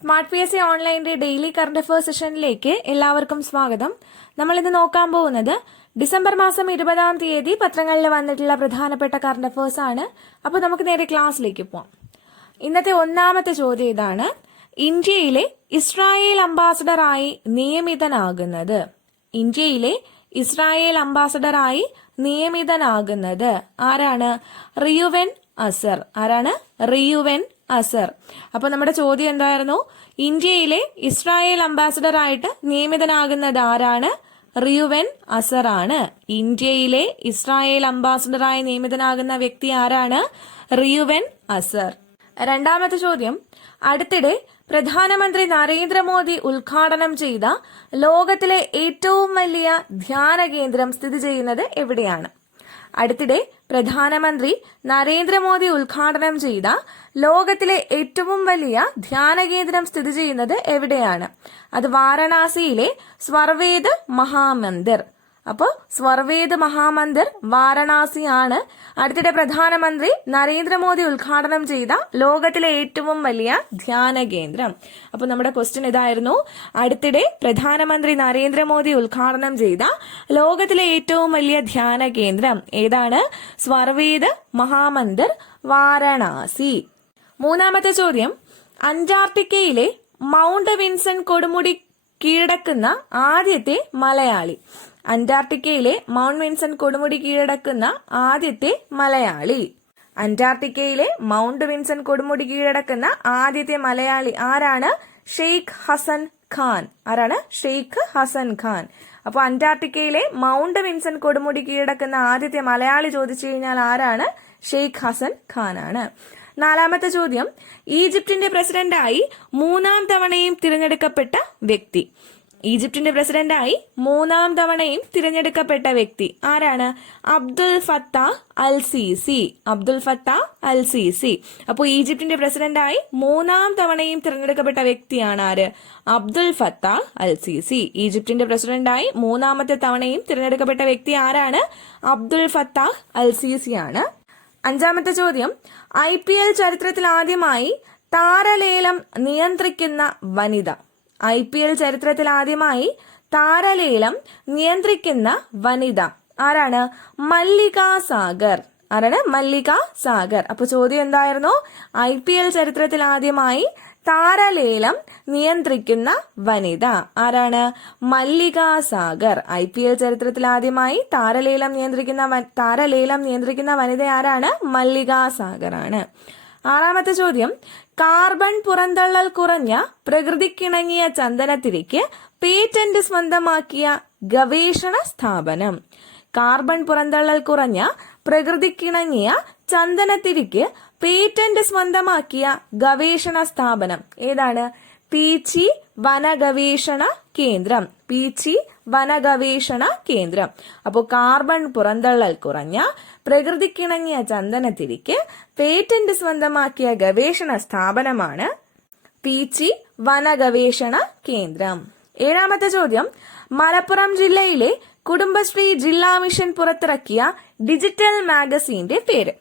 Smart P S C ഓൺലൈന്റെ daily current affairs സെഷനിലേക്ക് എല്ലാവർക്കും സ്വാഗതം. നമ്മൾ ഇന്ന് നോക്കാൻ പോകുന്നത് ഡിസംബർ മാസം ഇരുപതാം തീയതി പത്രങ്ങളിൽ വന്നിട്ടുള്ള പ്രധാനപ്പെട്ട കറണ്ട് അഫയേഴ്സ് ആണ്. അപ്പോൾ നമുക്ക് നേരെ ക്ലാസ്സിലേക്ക് പോവാം. ഇന്നത്തെ ഒന്നാമത്തെ ചോദ്യം ഇതാണ്. ഇന്ത്യയിലെ ഇസ്രായേൽ അംബാസഡറായി നിയമിതനാകുന്നത്. ഇന്ത്യയിലെ ഇസ്രായേൽ അംബാസഡറായി നിയമിതനാകുന്നത് ആരാണ്? റിയുവെൻ അസർ. ആരാണ്? റിയുവൻ അസർ അപ്പൊ നമ്മുടെ ചോദ്യം എന്തായിരുന്നു? ഇന്ത്യയിലെ ഇസ്രായേൽ അംബാസഡർ ആയിട്ട് നിയമിതനാകുന്നത് ആരാണ് റിയുവൻ അസർ ആണ് ഇന്ത്യയിലെ ഇസ്രായേൽ അംബാസഡറായി നിയമിതനാകുന്ന വ്യക്തി ആരാണ്? റിയുവൻ അസർ. രണ്ടാമത്തെ ചോദ്യം. അടുത്തിടെ പ്രധാനമന്ത്രി നരേന്ദ്രമോദി ഉദ്ഘാടനം ചെയ്ത ലോകത്തിലെ ഏറ്റവും വലിയ ധ്യാന കേന്ദ്രം സ്ഥിതി ചെയ്യുന്നത് എവിടെയാണ്? അടുത്തിടെ പ്രധാനമന്ത്രി നരേന്ദ്രമോദി ഉദ്ഘാടനം ചെയ്ത ലോകത്തിലെ ഏറ്റവും വലിയ ധ്യാന കേന്ദ്രം സ്ഥിതി ചെയ്യുന്നത് എവിടെയാണ്? അത് വാരണാസിയിലെ സ്വർവേദ് മഹാമന്ദിർ. അപ്പോൾ സ്വർവേദ് മഹാമന്ദിർ വാരണാസി ആണ് അടുത്തിടെ പ്രധാനമന്ത്രി നരേന്ദ്രമോദി ഉദ്ഘാടനം ചെയ്ത ലോകത്തിലെ ഏറ്റവും വലിയ ധ്യാന കേന്ദ്രം. അപ്പോൾ നമ്മുടെ ക്വസ്റ്റ്യൻ ഇതായിരുന്നു. അടുത്തിടെ പ്രധാനമന്ത്രി നരേന്ദ്രമോദി ഉദ്ഘാടനം ചെയ്ത ലോകത്തിലെ ഏറ്റവും വലിയ ധ്യാന കേന്ദ്രം ഏതാണ്? സ്വർവേദ് മഹാമന്ദിർ വാരണാസി. മൂന്നാമത്തെ ചോദ്യം. അന്റാർട്ടിക്കയിലെ മൗണ്ട് വിൻസൺ കൊടുമുടി കീഴടക്കുന്ന ആദ്യത്തെ മലയാളി. അന്റാർട്ടിക്കയിലെ മൗണ്ട് വിൻസൺ കൊടുമുടി കീഴടക്കുന്ന ആദ്യത്തെ മലയാളി. അന്റാർട്ടിക്കയിലെ മൗണ്ട് വിൻസൺ കൊടുമുടി കീഴടക്കുന്ന ആദ്യത്തെ മലയാളി ആരാണ്? ഷെയ്ഖ് ഹസൻ ഖാൻ. ആരാണ്? ഷെയ്ഖ് ഹസൻ ഖാൻ. അപ്പോൾ അന്റാർട്ടിക്കയിലെ മൗണ്ട് വിൻസൺ കൊടുമുടി കീഴടക്കുന്ന ആദ്യത്തെ മലയാളി ചോദിച്ചു കഴിഞ്ഞാൽ ആരാണ്? ഷെയ്ഖ് ഹസൻ ഖാൻ ആണ് നാലാമത്തെ ചോദ്യം. ഈജിപ്തിന്റെ പ്രസിഡന്റായി മൂന്നാം തവണയും തിരഞ്ഞെടുക്കപ്പെട്ട വ്യക്തി. ഈജിപ്തിന്റെ പ്രസിഡന്റായി മൂന്നാം തവണയും തിരഞ്ഞെടുക്കപ്പെട്ട വ്യക്തി ആരാണ്? Abdel Fattah al Sisi Abdel Fattah al Sisi അപ്പോൾ ഈജിപ്തിന്റെ പ്രസിഡന്റായി മൂന്നാം തവണയും തിരഞ്ഞെടുക്കപ്പെട്ട വ്യക്തിയാണ് ആര്? അബ്ദുൽ ഫത്ത അൽ സിസി ഈജിപ്തിന്റെ പ്രസിഡന്റായി മൂന്നാമത്തെ തവണയും തിരഞ്ഞെടുക്കപ്പെട്ട വ്യക്തി ആരാണ്? അബ്ദുൽ ഫത്ത അൽ സിസി ആണ്. അഞ്ചാമത്തെ ചോദ്യം. ഐ പി എൽ ചരിത്രത്തിൽ ആദ്യമായി താരലേലം നിയന്ത്രിക്കുന്ന വനിത ഐ പി എൽ ചരിത്രത്തിൽ ആദ്യമായി താരലേലം നിയന്ത്രിക്കുന്ന വനിത. ആരാണ്? മല്ലിക സാഗർ. ആരാണ്? മല്ലിക സാഗർ. അപ്പൊ ചോദ്യം എന്തായിരുന്നു? ഐ പി എൽ ചരിത്രത്തിൽ ആദ്യമായി താരലേലം നിയന്ത്രിക്കുന്ന വനിത ആരാണ്? Mallika Sagar. I P L ചരിത്രത്തിൽ ആദ്യമായി താരലേലം നിയന്ത്രിക്കുന്ന താരലേലം നിയന്ത്രിക്കുന്ന വനിത ആരാണ്? മല്ലിക സാഗർ ആണ് ആറാമത്തെ ചോദ്യം. കാർബൺ പുറന്തള്ളൽ കുറഞ്ഞ പ്രകൃതിക്കിണങ്ങിയ ചന്ദനത്തിരിക്ക് പേറ്റന്റ് സ്വന്തമാക്കിയ ഗവേഷണ സ്ഥാപനം. കാർബൺ പുറന്തള്ളൽ കുറഞ്ഞ പ്രകൃതിക്കിണങ്ങിയ ചന്ദനത്തിരിക്ക് പേറ്റന്റ് സ്വന്തമാക്കിയ ഗവേഷണ സ്ഥാപനം. ഏതാണ്? പീച്ചി വനഗവേഷണ കേന്ദ്രം. പീച്ചി വനഗവേഷണ കേന്ദ്രം. അപ്പോൾ കാർബൺ പുറന്തള്ളൽ കുറഞ്ഞ പ്രകൃതിക്കിണങ്ങിയ ചന്ദനത്തിരിക്ക് പേറ്റന്റ് സ്വന്തമാക്കിയ ഗവേഷണ സ്ഥാപനമാണ് പീച്ചി വനഗവേഷണ കേന്ദ്രം. ഏഴാമത്തെ ചോദ്യം. മലപ്പുറം ജില്ലയിലെ കുടുംബശ്രീ ജില്ലാ മിഷൻ പുറത്തിറക്കിയ ഡിജിറ്റൽ മാഗസീന്റെ പേര്.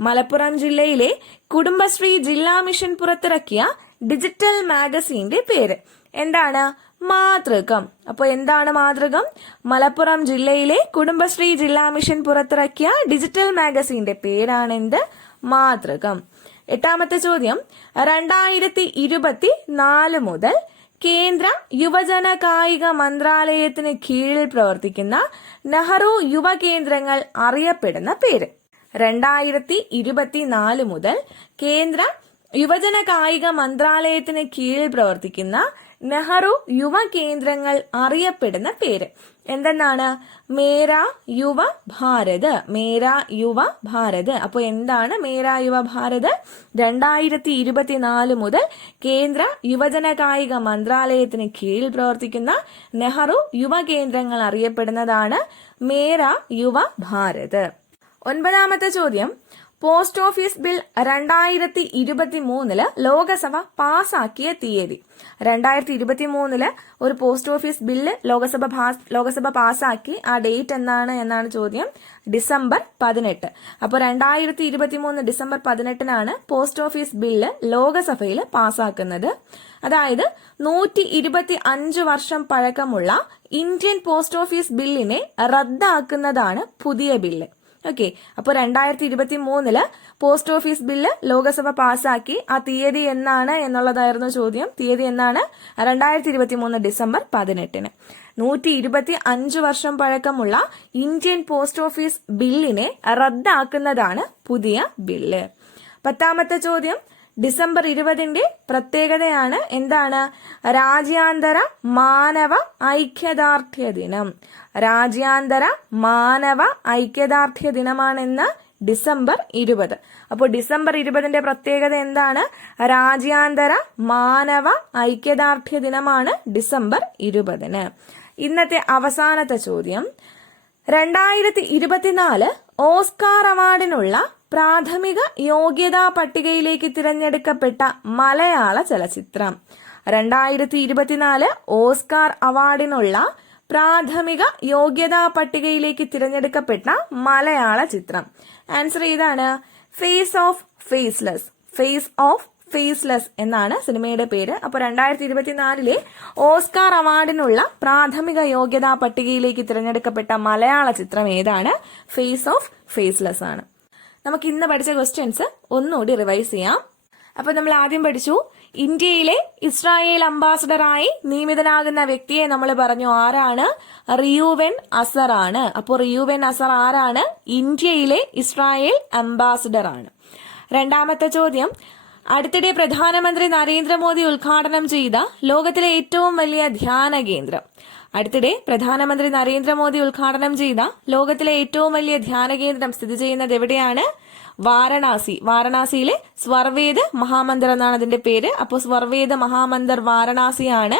മലപ്പുറം ജില്ലയിലെ കുടുംബശ്രീ ജില്ലാ മിഷൻ പുറത്തിറക്കിയ ഡിജിറ്റൽ മാഗസീന്റെ പേര്. എന്താണ്? മാതൃകം. അപ്പോൾ എന്താണ് മാതൃകം? മലപ്പുറം ജില്ലയിലെ കുടുംബശ്രീ ജില്ലാ മിഷൻ പുറത്തിറക്കിയ ഡിജിറ്റൽ മാഗസീന്റെ പേരാണ് എന്ത്? മാതൃകം. എട്ടാമത്തെ ചോദ്യം. രണ്ടായിരത്തി ഇരുപത്തി നാല് മുതൽ കേന്ദ്ര യുവജന കായിക മന്ത്രാലയത്തിന് കീഴിൽ പ്രവർത്തിക്കുന്ന നെഹ്റു യുവകേന്ദ്രങ്ങൾ അറിയപ്പെടുന്ന പേര്. രണ്ടായിരത്തി ഇരുപത്തിനാല് മുതൽ കേന്ദ്ര യുവജന കായിക മന്ത്രാലയത്തിന് കീഴിൽ പ്രവർത്തിക്കുന്ന നെഹ്റു യുവ കേന്ദ്രങ്ങൾ അറിയപ്പെടുന്ന പേര്. എന്തെന്നാണ്? മേര യുവ ഭാരത്. മേര യുവ ഭാരത്. അപ്പോൾ എന്താണ് മേര യുവ ഭാരത്? രണ്ടായിരത്തി ഇരുപത്തിനാല് മുതൽ കേന്ദ്ര യുവജന കായിക മന്ത്രാലയത്തിന് കീഴിൽ പ്രവർത്തിക്കുന്ന നെഹ്റു യുവ കേന്ദ്രങ്ങൾ അറിയപ്പെടുന്നതാണ് മേര യുവ ഭാരത്. ഒൻപതാമത്തെ ചോദ്യം. പോസ്റ്റ് ഓഫീസ് ബിൽ രണ്ടായിരത്തി ഇരുപത്തി മൂന്നിൽ ലോകസഭ പാസാക്കിയ തീയതി. രണ്ടായിരത്തി ഇരുപത്തി മൂന്നിൽ ഒരു post office bill Lok Sabha Lok Sabha പാസാക്കി ആ ഡേറ്റ് എന്താണ് എന്നാണ് ചോദ്യം. ഡിസംബർ പതിനെട്ട്. അപ്പോൾ രണ്ടായിരത്തി ഇരുപത്തി മൂന്ന് ഡിസംബർ പതിനെട്ടിനാണ് പോസ്റ്റ് ഓഫീസ് ബില്ല് ലോകസഭയിൽ പാസാക്കുന്നത്. അതായത് നൂറ്റി ഇരുപത്തി അഞ്ച് വർഷം പഴക്കമുള്ള ഇന്ത്യൻ പോസ്റ്റ് ഓഫീസ് ബില്ലിനെ റദ്ദാക്കുന്നതാണ് പുതിയ ബില്ല്. ഓക്കെ അപ്പോൾ രണ്ടായിരത്തി ഇരുപത്തി മൂന്നിൽ പോസ്റ്റ് ഓഫീസ് ബില്ല് ലോകസഭ പാസാക്കി ആ തീയതി എന്നാണ് എന്നുള്ളതായിരുന്നു ചോദ്യം. തീയതി എന്നാണ്? രണ്ടായിരത്തി ഇരുപത്തി മൂന്ന് ഡിസംബർ പതിനെട്ടിന്. നൂറ്റി ഇരുപത്തി അഞ്ച് വർഷം പഴക്കമുള്ള ഇന്ത്യൻ പോസ്റ്റ് ഓഫീസ് ബില്ലിനെ റദ്ദാക്കുന്നതാണ് പുതിയ ബില്ല്. പത്താമത്തെ ചോദ്യം. ഡിസംബർ ഇരുപതിന്റെ പ്രത്യേകതയാണ് എന്താണ്? രാജ്യാന്തര മാനവ ഐക്യദാർഢ്യ ദിനം. രാജ്യാന്തര മാനവ ഐക്യദാർഢ്യ ദിനമാണെന്ന് ഡിസംബർ ഇരുപത്. അപ്പോൾ ഡിസംബർ ഇരുപതിന്റെ പ്രത്യേകത എന്താണ്? രാജ്യാന്തര മാനവ ഐക്യദാർഢ്യ ദിനമാണ് ഡിസംബർ ഇരുപതിന്. ഇന്നത്തെ അവസാനത്തെ ചോദ്യം. രണ്ടായിരത്തി ഇരുപത്തിനാല് ഓസ്കാർ അവാർഡിനുള്ള പ്രാഥമിക യോഗ്യതാ പട്ടികയിലേക്ക് തിരഞ്ഞെടുക്കപ്പെട്ട മലയാള ചലച്ചിത്രം. രണ്ടായിരത്തി ഇരുപത്തിനാല് ഓസ്കാർ അവാർഡിനുള്ള പ്രാഥമിക യോഗ്യതാ പട്ടികയിലേക്ക് തിരഞ്ഞെടുക്കപ്പെട്ട മലയാള ചിത്രം. ആൻസർ ഏതാണ്? Face of faceless face of faceless എന്നാണ് സിനിമയുടെ പേര്. അപ്പോൾ രണ്ടായിരത്തി ഇരുപത്തിനാലിലെ ഓസ്കാർ അവാർഡിനുള്ള പ്രാഥമിക യോഗ്യതാ പട്ടികയിലേക്ക് തിരഞ്ഞെടുക്കപ്പെട്ട മലയാള ചിത്രം ഏതാണ്? ഫേസ് ഓഫ് ഫേസ്ലെസ് ആണ്. നമുക്ക് ഇന്ന് പഠിച്ച ക്വസ്റ്റ്യൻസ് ഒന്നുകൂടി റിവൈസ് ചെയ്യാം. അപ്പൊ നമ്മൾ ആദ്യം പഠിച്ചു. ഇന്ത്യയിലെ ഇസ്രായേൽ അംബാസഡറായി നിയമിതനാകുന്ന വ്യക്തിയെ നമ്മൾ പറഞ്ഞു ആരാണ്? റിയൂവെൻ അസർ ആണ്. അപ്പോൾ റിയൂവെൻ അസർ ആരാണ്? ഇന്ത്യയിലെ ഇസ്രായേൽ അംബാസഡർ ആണ്. രണ്ടാമത്തെ ചോദ്യം അടുത്തിടെ പ്രധാനമന്ത്രി നരേന്ദ്രമോദി ഉദ്ഘാടനം ചെയ്ത ലോകത്തിലെ ഏറ്റവും വലിയ ധ്യാന കേന്ദ്രം. അടുത്തിടെ പ്രധാനമന്ത്രി നരേന്ദ്രമോദി ഉദ്ഘാടനം ചെയ്ത ലോകത്തിലെ ഏറ്റവും വലിയ ധ്യാന കേന്ദ്രം സ്ഥിതി ചെയ്യുന്നത് എവിടെയാണ്? വാരണാസി. വാരണാസിയിലെ സ്വർവേദ മഹാമന്ദർ എന്നാണ് അതിന്റെ പേര്. അപ്പോൾ സ്വർവേദ മഹാമന്ദർ വാരണാസിയാണ്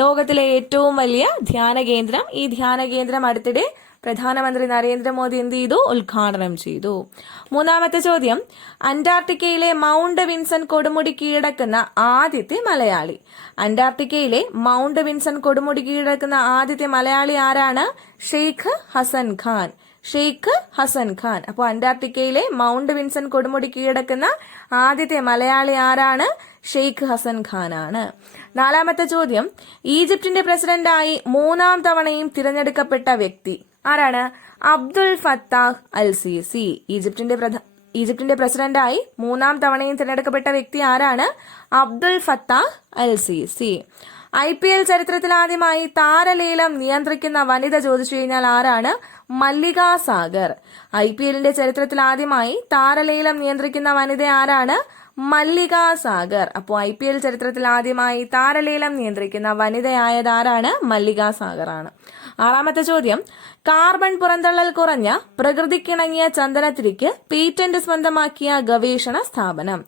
ലോകത്തിലെ ഏറ്റവും വലിയ ധ്യാന കേന്ദ്രം. ഈ ധ്യാന കേന്ദ്രം അടുത്തിടെ പ്രധാനമന്ത്രി നരേന്ദ്രമോദി എന്ത് ചെയ്തു? ഉദ്ഘാടനം ചെയ്തു. മൂന്നാമത്തെ ചോദ്യം. അന്റാർട്ടിക്കയിലെ മൗണ്ട് വിൻസൺ കൊടുമുടി കീഴടക്കുന്ന ആദ്യത്തെ മലയാളി. അന്റാർട്ടിക്കയിലെ മൗണ്ട് വിൻസൺ കൊടുമുടി കീഴടക്കുന്ന ആദ്യത്തെ മലയാളി ആരാണ്? ഷെയ്ഖ് ഹസൻ ഖാൻ. ഷെയ്ഖ് ഹസൻ ഖാൻ. അപ്പോൾ അന്റാർട്ടിക്കയിലെ മൗണ്ട് വിൻസൺ കൊടുമുടി കീഴടക്കുന്ന ആദ്യത്തെ മലയാളി ആരാണ്? ഷെയ്ഖ് ഹസൻ ഖാൻ ആണ്. നാലാമത്തെ ചോദ്യം. ഈജിപ്തിന്റെ പ്രസിഡന്റായി മൂന്നാം തവണയും തിരഞ്ഞെടുക്കപ്പെട്ട വ്യക്തി ആരാണ്? അബ്ദുൽ ഫത്താഹ് അൽ സിസി ഈജിപ്തിന്റെ പ്രധ ഈജിപ്തിന്റെ പ്രസിഡന്റായി മൂന്നാം തവണയും തിരഞ്ഞെടുക്കപ്പെട്ട വ്യക്തി ആരാണ്? Abdul Fattah al Sisi I P L ചരിത്രത്തിൽ ആദ്യമായി താരലേലം നിയന്ത്രിക്കുന്ന വനിത ചോദിച്ചു കഴിഞ്ഞാൽ ആരാണ്? മല്ലിക സാഗർ. ഐ പി എല്ലിന്റെ ചരിത്രത്തിൽ ആദ്യമായി താരലേലം നിയന്ത്രിക്കുന്ന വനിത ആരാണ്? മല്ലിക സാഗർ. അപ്പോൾ ഐ പി എൽ ചരിത്രത്തിൽ ആദ്യമായി താരലീലം നിയന്ത്രിക്കുന്ന വനിതയായത് ആരാണ് മല്ലിക സാഗർ ആണ് ആറാമത്തെ ചോദ്യം കാർബൺ പുറന്തള്ളൽ കുറഞ്ഞ പ്രകൃതിക്കിണങ്ങിയ ചന്ദനത്തിരിക്ക് പേറ്റന്റ് സ്വന്തമാക്കിയ ഗവേഷണ സ്ഥാപനം.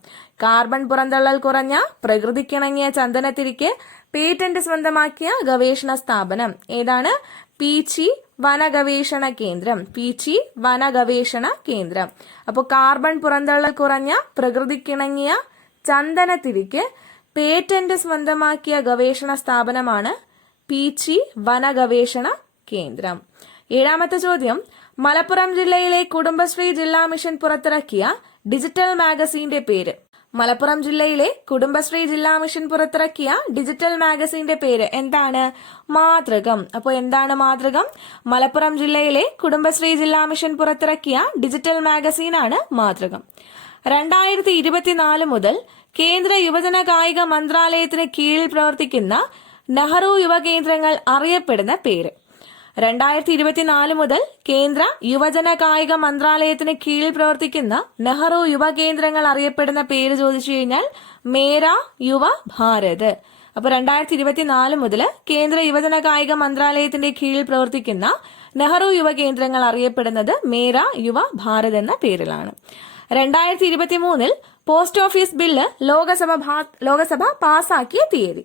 കാർബൺ പുറന്തള്ളൽ കുറഞ്ഞ പ്രകൃതിക്കിണങ്ങിയ ചന്ദനത്തിരിക്ക് പേറ്റന്റ് സ്വന്തമാക്കിയ ഗവേഷണ സ്ഥാപനം. ഏതാണ്? പീച്ചി വനഗവേഷണ കേന്ദ്രം. പീച്ചി വനഗവേഷണ കേന്ദ്രം. അപ്പോൾ കാർബൺ പുറന്തള്ളൽ കുറഞ്ഞ പ്രകൃതിക്കിണങ്ങിയ ചന്ദനത്തിരിക്ക് പേറ്റന്റ് സ്വന്തമാക്കിയ ഗവേഷണ സ്ഥാപനമാണ് പീച്ചി വനഗവേഷണ കേന്ദ്രം. ഏഴാമത്തെ ചോദ്യം. മലപ്പുറം ജില്ലയിലെ കുടുംബശ്രീ ജില്ലാ മിഷൻ പുറത്തിറക്കിയ ഡിജിറ്റൽ മാഗസീന്റെ പേര്. മലപ്പുറം ജില്ലയിലെ കുടുംബശ്രീ ജില്ലാ മിഷൻ പുറത്തിറക്കിയ ഡിജിറ്റൽ മാഗസിന്റെ പേര് എന്താണ്? മാതൃകം. അപ്പോൾ എന്താണ് മാതൃകം? മലപ്പുറം ജില്ലയിലെ കുടുംബശ്രീ ജില്ലാ മിഷൻ പുറത്തിറക്കിയ ഡിജിറ്റൽ മാഗസീനാണ് മാതൃകം. രണ്ടായിരത്തി ഇരുപത്തിനാല് മുതൽ കേന്ദ്ര യുവജന കായിക മന്ത്രാലയത്തിന് കീഴിൽ പ്രവർത്തിക്കുന്ന നെഹ്റു യുവകേന്ദ്രങ്ങൾ അറിയപ്പെടുന്ന പേര്. രണ്ടായിരത്തി ഇരുപത്തിനാല് മുതൽ കേന്ദ്ര യുവജന കായിക മന്ത്രാലയത്തിന് കീഴിൽ പ്രവർത്തിക്കുന്ന നെഹ്റു യുവകേന്ദ്രങ്ങൾ അറിയപ്പെടുന്ന പേര് ചോദിച്ചു കഴിഞ്ഞാൽ മേര യുവ ഭാരത്. അപ്പൊ രണ്ടായിരത്തി ഇരുപത്തിനാല് മുതൽ കേന്ദ്ര യുവജന കായിക മന്ത്രാലയത്തിന്റെ കീഴിൽ പ്രവർത്തിക്കുന്ന നെഹ്റു യുവകേന്ദ്രങ്ങൾ അറിയപ്പെടുന്നത് മേര യുവ ഭാരത് എന്ന പേരിലാണ്. രണ്ടായിരത്തി ഇരുപത്തി മൂന്നിൽ post office bill Lok Sabha Lok Sabha പാസാക്കിയ തീയതി.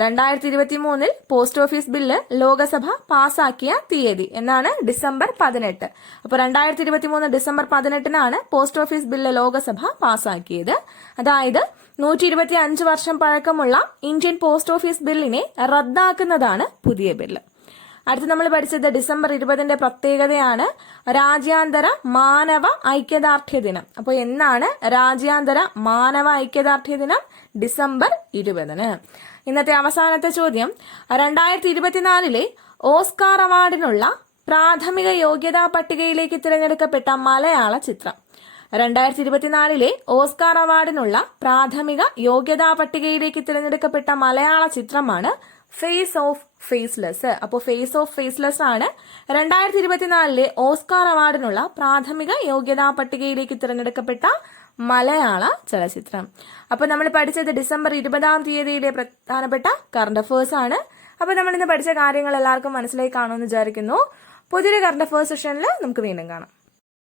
രണ്ടായിരത്തി ഇരുപത്തി മൂന്നിൽ പോസ്റ്റ് ഓഫീസ് ബില്ല് ലോകസഭ പാസാക്കിയ തീയതി എന്നാണ് ഡിസംബർ പതിനെട്ട്. അപ്പോൾ രണ്ടായിരത്തി ഇരുപത്തി മൂന്ന് ഡിസംബർ പതിനെട്ടിനാണ് പോസ്റ്റ് ഓഫീസ് ബില്ല് ലോകസഭ പാസാക്കിയത്. അതായത് നൂറ്റി ഇരുപത്തി അഞ്ച് വർഷം പഴക്കമുള്ള ഇന്ത്യൻ പോസ്റ്റ് ഓഫീസ് ബില്ലിനെ റദ്ദാക്കുന്നതാണ് പുതിയ ബില്ല്. അടുത്ത് നമ്മൾ പഠിച്ചത് ഡിസംബർ ഇരുപതിന്റെ പ്രത്യേകതയാണ് രാജ്യാന്തര മാനവ ഐക്യദാർഢ്യ ദിനം. അപ്പോൾ എന്നാണ് രാജ്യാന്തര മാനവ ഐക്യദാർഢ്യ ദിനം? ഡിസംബർ ഇരുപതിന്. ഇന്നത്തെ അവസാനത്തെ ചോദ്യം. രണ്ടായിരത്തി ഇരുപത്തിനാലിലെ ഓസ്കാർ അവാർഡിനുള്ള പ്രാഥമിക യോഗ്യതാ പട്ടികയിലേക്ക് തിരഞ്ഞെടുക്കപ്പെട്ട മലയാള ചിത്രം. രണ്ടായിരത്തി ഇരുപത്തിനാലിലെ ഓസ്കാർ അവാർഡിനുള്ള പ്രാഥമിക യോഗ്യതാ പട്ടികയിലേക്ക് തിരഞ്ഞെടുക്കപ്പെട്ട മലയാള ചിത്രമാണ് ഫേസ് ഓഫ് ഫേസ്ലെസ് അപ്പോൾ ഫേസ് ഓഫ് ഫേസ്ലെസ് ആണ് രണ്ടായിരത്തി ഇരുപത്തിനാലിലെ ഓസ്കാർ അവാർഡിനുള്ള പ്രാഥമിക യോഗ്യതാ പട്ടികയിലേക്ക് തിരഞ്ഞെടുക്കപ്പെട്ട മലയാള ചലച്ചിത്രം. അപ്പോൾ നമ്മൾ പഠിച്ചത് ഡിസംബർ ഇരുപതാം തീയതിയിലെ പ്രധാനപ്പെട്ട കറണ്ട് അഫേഴ്സ് ആണ്. അപ്പോൾ നമ്മൾ ഇന്ന് പഠിച്ച കാര്യങ്ങൾ എല്ലാവർക്കും മനസ്സിലായി കാണുമെന്ന് വിചാരിക്കുന്നു. പുതിയൊരു കറണ്ട് അഫേഴ്സ് സെഷനിൽ നമുക്ക് വീണ്ടും കാണാം.